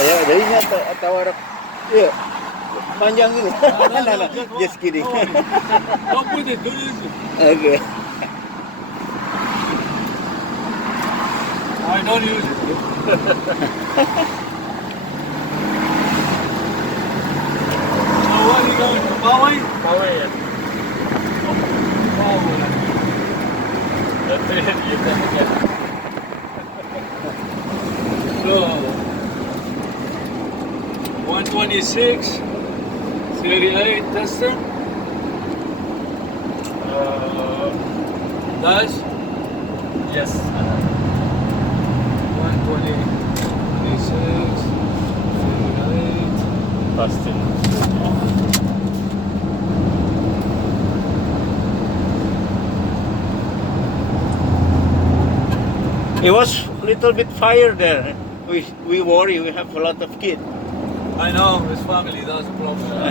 Ayan, dahil niya tawarak. Yeah. Panjang gini. No, Just kidding. No, don't put it, do this. Okay. I don't use it. So what are you going to Maui? Maui, yes. Maui. That's it, you can get. So 126, 38 tester, dash, Yes. 126, 38. Fasting. It was a little bit fire there. We worry. We have a lot of kids. I know, his family, that's a problem.